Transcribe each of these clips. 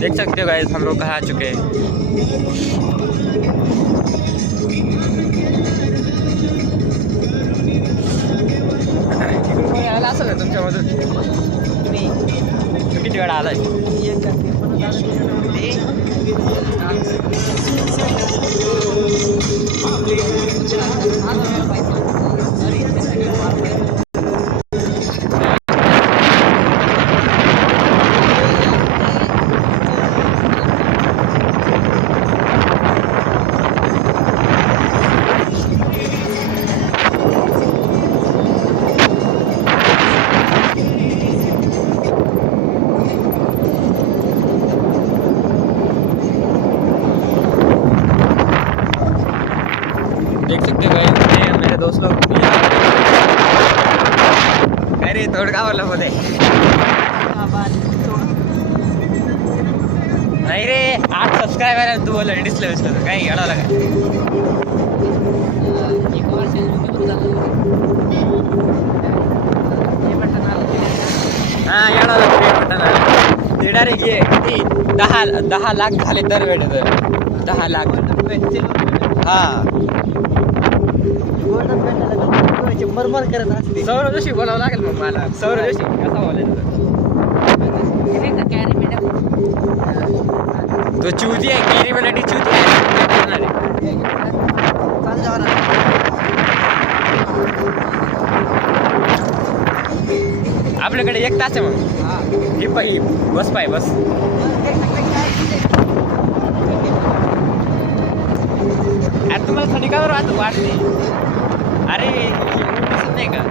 देख सकते हो गाइस हम लोग कहाँ आ चुके हैं। कोणी आला असेल ना तुमच्यामधून? तू किती वेळा आलाय? देख सकते हो गाइस मेरे दोस्त लोग अरे थोड गावाला मध्ये नाही रे 8 सबस्क्रायबर आहे तू बोल डिस्लेस करतो काय येडावला काय हा येडावला बटन आलं ते डायरेक्ट ये किती 10 लाख झाले तर भेटत 10 लाख हा मरमर करत असते. सौरव जोशी बोलावं लागेल मग मला. सौरव जोशी कसा बोलायचं तो चुती आहे केरी मराठी चुती आहे आपल्याकडे 1 तास आहे मग ही बस पाय बस अरे तुम्हाला थंडी का वाटते अरे दिसत नाही का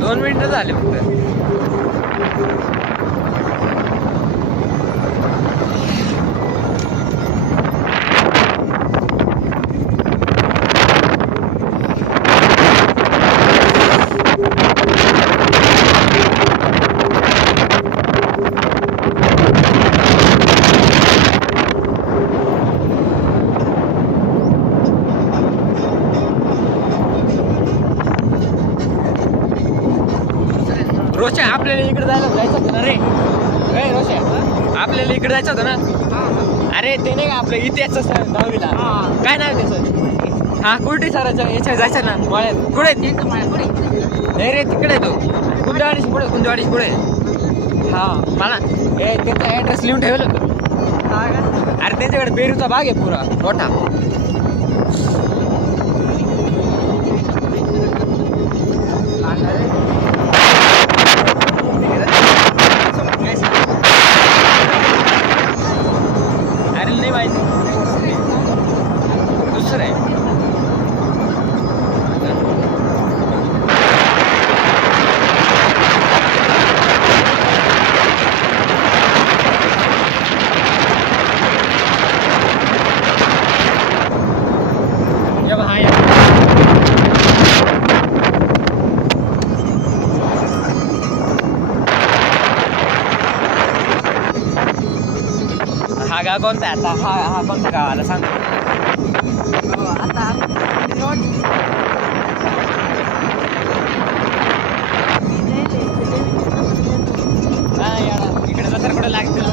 दोन मिनिटं झाले फक्त रोशा आपल्याला इकडे जायचं होतं ना रे रोशा आपल्याला इकडे जायचं होतं ना अरे ते नाही का आपलं इतिहास 10वीला काय नाव त्याचं हा कुर्टी सराच्या याच्या जायचं ना मळ्यात कुठे नाही रे तिकडे तो कुंदवाडीच पुढे हा मला त्याचा ॲड्रेस लिहून ठेवलं होतं अरे त्यांच्याकडे पेरूचा बाग आहे पुरा मोठा दुसरं आहे हा गाव कोणता आता हा कोणता गावाला सांग आता इकडे जर कुठे लागतील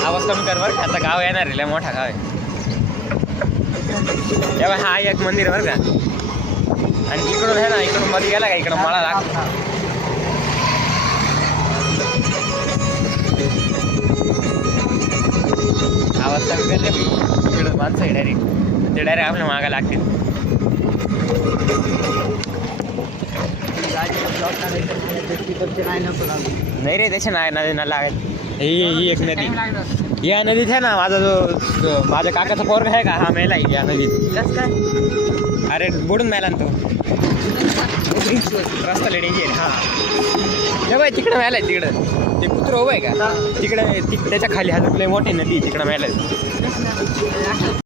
आवाज कमी कर बरं का आता गाव येणार आहे लय मोठा गाव आहे तेव्हा हा एक मंदिर बरं का आणि इकडून आहे ना इकडून मध्ये गेला का इकडं मला लागतो आवाज कमी करते इकडं माणसं आहे डायरेक्ट ते डायरेक्ट आपल्या मागा लागतील नाही रे त्याच्या नाही नदीला लागेल ही एक नदी या नदीत आहे ना माझा जो माझ्या काकाचा पोरग आहे का हा मेला या नदीत कसं काय अरे बुडून मेला ना तो रस्ता लेडीचे हा बाई तिकडं मेलाय तिकडं ते कुत्र उभं आहे का तिकडे त्याच्या खाली हा लय मोठी नदी तिकडे मायला